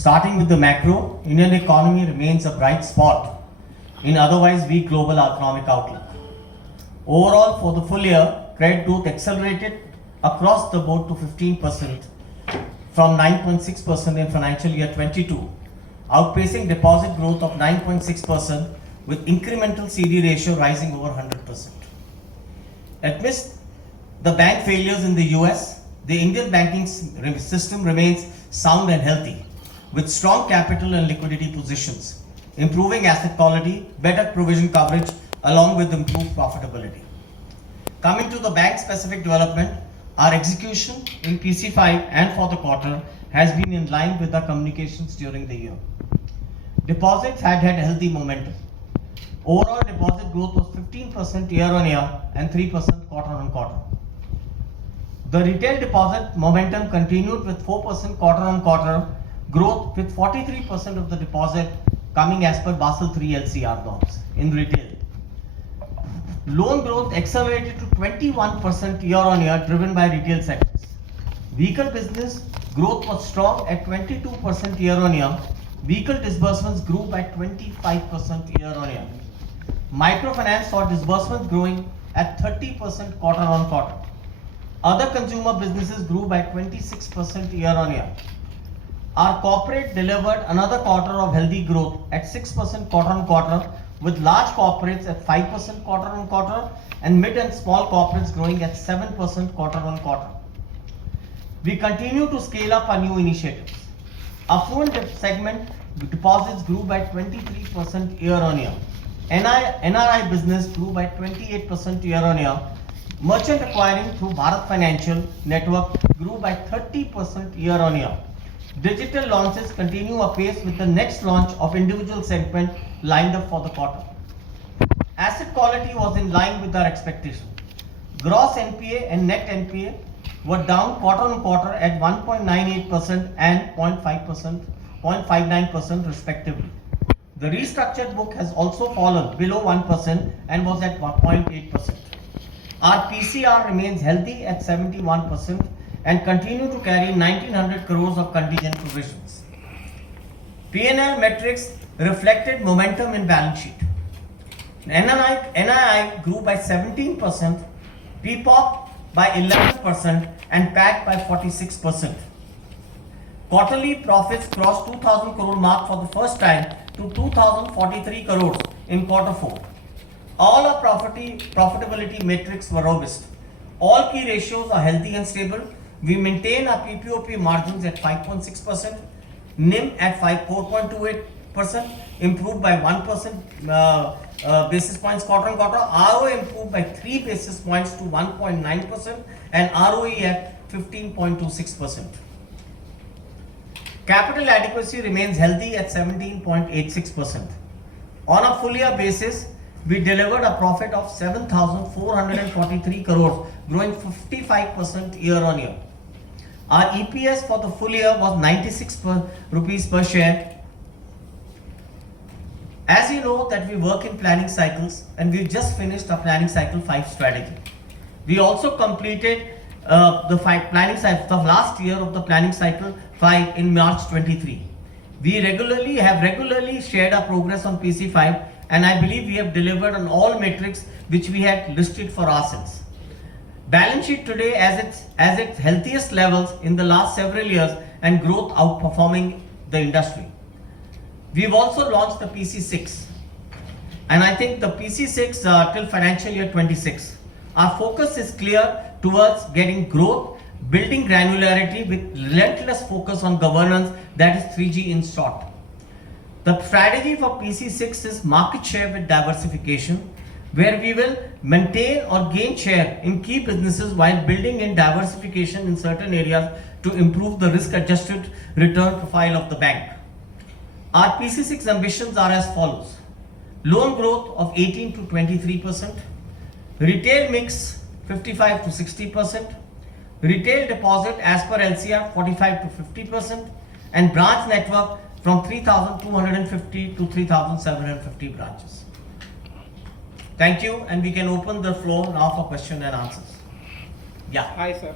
Starting with the macro, Indian economy remains a bright spot in otherwise weak global economic outlook. Overall, for the full year, credit growth accelerated across the board to 15% from 9.6% in financial year 22, outpacing deposit growth of 9.6% with incremental CD ratio rising over 100%. Amidst the bank failures in the US, the Indian banking system remains sound and healthy, with strong capital and liquidity positions, improving asset quality, better provision coverage, along with improved profitability. Coming to the bank-specific development, our execution in PC5 and for the quarter has been in line with our communications during the year. Deposits had healthy momentum. Overall deposit growth was 15% year-on-year and 3% quarter-on-quarter. The retail deposit momentum continued with 4% quarter-on-quarter growth, with 43% of the deposit coming as per Basel III LCR norms in retail. Loan growth accelerated to 21% year-on-year, driven by retail sectors. Vehicle business growth was strong at 22% year-on-year. Vehicle disbursements grew by 25% year-on-year. Microfinance saw disbursements growing at 30% quarter-on-quarter. Other consumer businesses grew by 26% year-on-year. Our corporate delivered another quarter of healthy growth at 6% quarter-on-quarter, with large corporates at 5% quarter-on-quarter and mid and small corporates growing at 7% quarter-on-quarter. We continue to scale up our new initiatives. Affluent segment deposits grew by 23% year-on-year. NRI business grew by 28% year-on-year. Merchant acquiring through Bharat Financial Network grew by 30% year-on-year. Digital launches continue apace, with the next launch of individual segment lined up for the quarter. Asset quality was in line with our expectation. Gross NPA and net NPA were down quarter-on-quarter at 1.98% and 0.59% respectively. The restructured book has also fallen below 1% and was at 1.8%. Our PCR remains healthy at 71% and continue to carry 1900 crores of contingent provisions. P&L metrics reflected momentum in balance sheet. NII grew by 17%, PPOP by 11% and PAT by 46%. Quarterly profits crossed 2000 crore mark for the first time to 2043 crores in quarter 4. All our profitability metrics were robust. All key ratios are healthy and stable. We maintain our PPOP margins at 5.6%, NIM at 4.28%, improved by 1% basis points quarter-on-quarter. ROA improved by 3 basis points to 1.9% and ROE at 15.26%. Capital adequacy remains healthy at 17.86%. On a full year basis, we delivered a profit of 7,443 crores, growing 55% year-on-year. Our EPS for the full year was 96 rupees per share. As you know that we work in planning cycles, and we just finished our planning cycle 5 strategy. We also completed the last year of the planning cycle 5 in March 23. We have regularly shared our progress on PC5, and I believe we have delivered on all metrics which we had listed for ourselves. Balance sheet today as its healthiest levels in the last several years, and growth outperforming the industry. We've also launched the PC6, and I think the PC6 till financial year 26. Our focus is clear towards getting growth, building granularity with relentless focus on governance, that is 3G in short. The strategy for PC6 is market share with diversification, where we will maintain or gain share in key businesses while building in diversification in certain areas to improve the risk-adjusted return profile of the bank. Our PC6 ambitions are as follows: loan growth of 18 to 23%, retail mix 55 to 60%, retail deposit as per LCR 45 to 50%, and branch network from 3,250 to 3,750 branches. Thank you, and we can open the floor now for question and answers. Yeah. Hi, sir.